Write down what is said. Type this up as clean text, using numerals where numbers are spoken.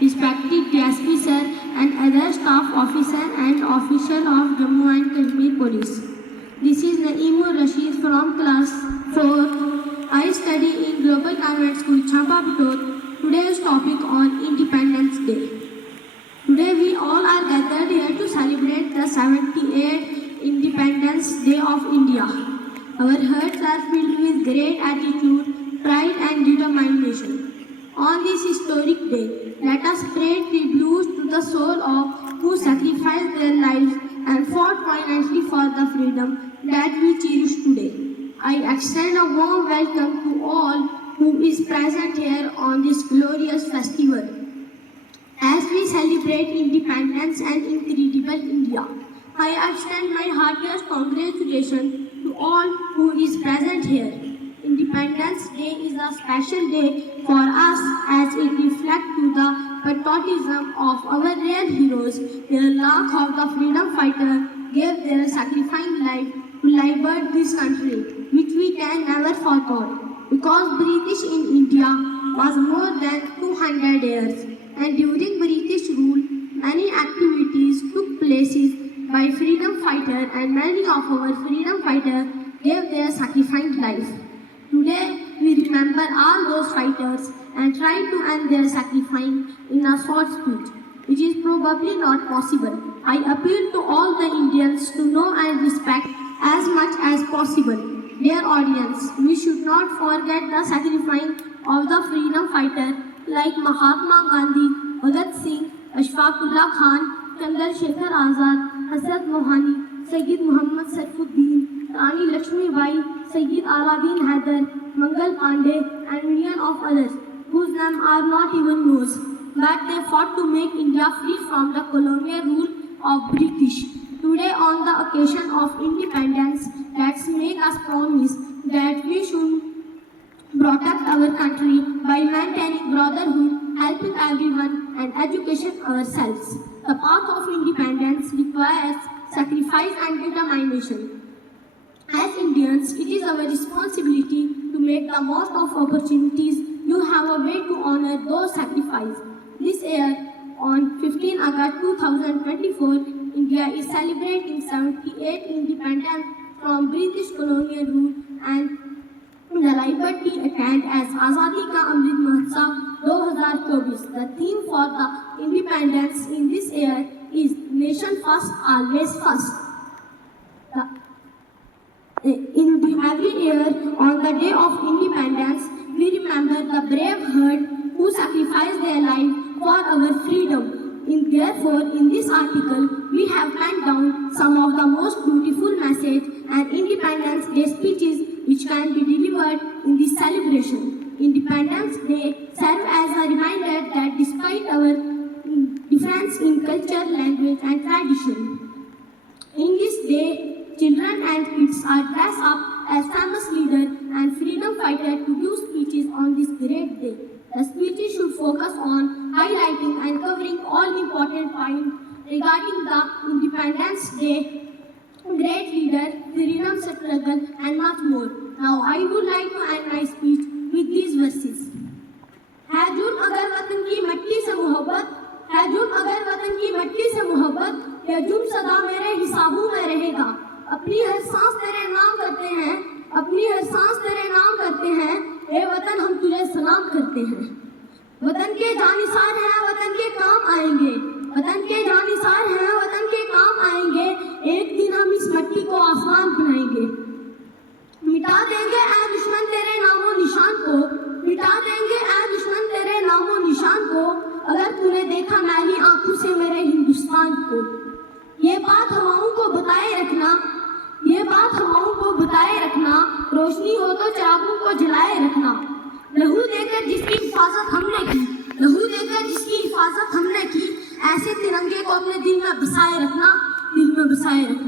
respected DSP sir and other staff officer and official of Jammu and Kashmir Police. This is Naeemur Rashid from class 4. I study in Global Convent School, Champaputor. Today's topic on Independence Day. Today we all are gathered here to celebrate the 78th Independence Day of India. Our hearts are filled with great attitude, pride and determination. On this historic day, let us pay tribute to the soul of who sacrificed their lives and fought violently for the freedom that we cherish today. I extend a warm welcome to all who is present here on this glorious festival. As we celebrate independence and incredible India, I extend my heartiest congratulations to all who is present here. Independence Day is a special day for us as it reflects to the patriotism of our real heroes. Their love of the freedom fighter gave their sacrificing life to liberate this country, which we can never forget. Because British in India was more than 200 years, and during British rule, many activities took place by freedom fighters, and many of our freedom fighters gave their sacrificing life. Today, we remember all those fighters and try to end their sacrifice in a short speech, which is probably not possible. I appeal to all the Indians to know and respect as much as possible. Dear audience, we should not forget the sacrifice of the freedom fighters like Mahatma Gandhi, Bhagat Singh, Ashfaqullah Khan, Chandrasekhar Azad, Hazrat Mohani, Sayyid Muhammad Saifuddin, Rani Lakshmi Bai, Sayyid Alauddin Haidar, Mangal Pandey, and millions of others whose names are not even known, but they fought to make India free from the colonial rule of British. Today, on the occasion of independence, let's make us promise that we should protect our country by maintaining brotherhood, helping everyone, and education ourselves. The path of independence requires sacrifice and determination. As Indians, it is our responsibility to make the most of opportunities. You have a way to honor those sacrifices. This year, on 15 August 2024, India is celebrating 78 independence from British colonial rule, and the liberty attained as Azadi Ka Amrit Mahotsav 2024. The theme for the independence in this year is Nation First, Always First. Every year, on the day of independence, we remember the brave heart who sacrificed their life for our freedom. Therefore, in this article, we have penned down some of the most beautiful messages and Independence Day speeches which can be delivered in this celebration. Independence Day serves as a reminder that despite our difference in culture, language, and tradition, in this day, children and kids are dressed up as famous leaders and freedom fighters to give speeches on this great day. The speeches should focus on highlighting and covering all important points regarding the Independence Day, great leader, freedom struggle, and much more. Now, I would like to end my speech with these verses. है जुर्म अगर वतन की मिट्टी से मोहब्बत, है जुर्म अगर वतन की मिट्टी से मोहब्बत, यह जुर्म सदा मेरे हिसाबों में रहेगा। अपनी हर सांस तेरे नाम करते हैं, अपनी हर सांस तेरे नाम करते हैं, ए वतन हम तुझे सलाम करते हैं। वतन के जानिसार हैं, वतन के काम आएंगे, वतन के जानिसार हैं, वतन के काम आएंगे, एक दिन हम इस मिट्टी को आसमान बनाएंगे। मिटा देंगे ऐ दुश्मन तेरे नामो निशान को, मिटा देंगे ऐ दुश्मन तेरे नामो निशान को, अगर तूने देखा मैली आंखों से मेरे हिंदुस्तान को। ये बात हवाओं को बताए रखना, ये बात हवाओं को बताए रखना, रोशनी हो तो चिरागों को जलाए रखना। लहू देकर जिसकी हिफाजत हमने की, लहू देकर जिसकी हिफाजत हमने की, ऐसे तिरंगे को अपने दिल में बसाए रखना, दिल में बसाए रखना।